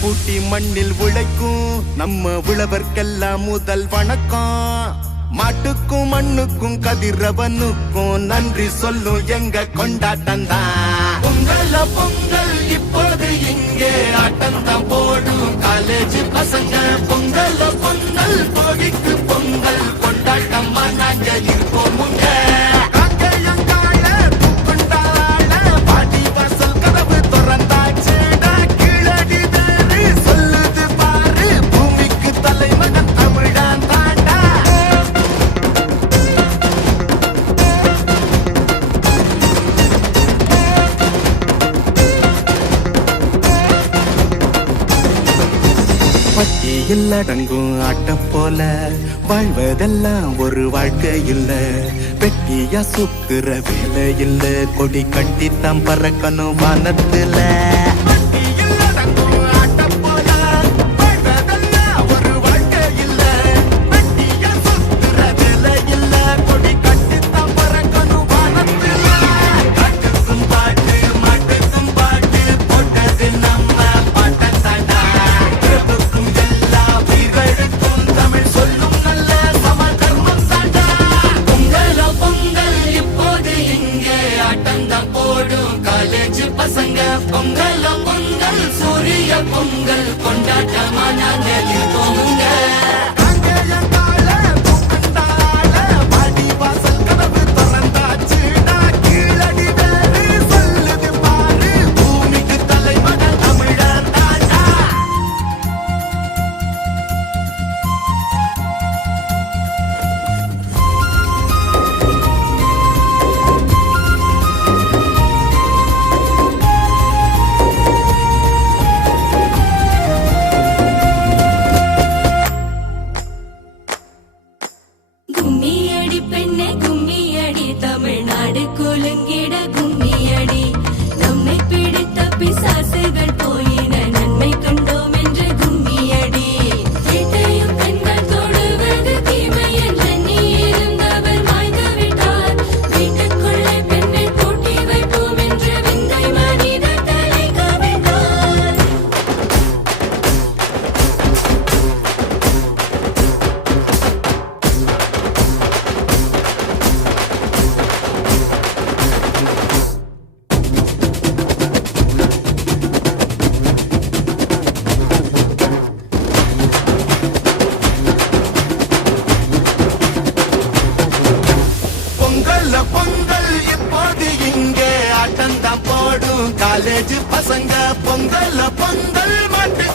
பூட்டி மண்ணில் உழைக்கும் நம்ம உழவர்க்கெல்லாம் முதல் வணக்கம். மாட்டுக்கும் மண்ணுக்கும் கதிரவனுக்கும் நன்றி சொல்லும் எங்க கொண்டாட்டம் தான். பொங்கல் பொங்கல் இப்போது இங்கே ஆட்டம் தான் போடும் காலேஜ் பசங்க. பொங்கல் பொங்கல் போகிக்கு பொங்கல் கொண்டாட்டமா நாங்க இருப்போமுங்க. பட்டியில் அடங்கும் ஆட்ட போல வாழ்வதெல்லாம் ஒரு வாழ்க்கை இல்ல. வெட்டியா சுக்குற வேலை இல்ல, கொடி கட்டித்தான் பறக்கணும் வானத்துல. பொங்கல் பொங்கல் சூரிய பொங்கல் கொண்டாட்டமா நாங்க இருப்போமுங்க. கும்மியடி பெண்ணே கும்மியடி, தமிழ்நாடு குலுங்கிட கும்மியடி. நம்மை பிடித்த பிசாசுகள் போயின, நன்மை கண்டோம் என்று கும்மியடி. வீட்டையும் பெண்கள் தொடுவது தீமை என்று நீ இருந்தவர் மாய்ந்து விட்டார். வீட்டுக்குள்ளே பெண்ணை பூட்டி வைப்போம் என்று விந்தை மனிதர் தலை கவிழ்ந்தார். பொங்கல் இப்போது இங்கே ஆட்டம் தான் போடும் காலேஜ் பசங்க. பொங்கல் பொங்கல் மாட்டு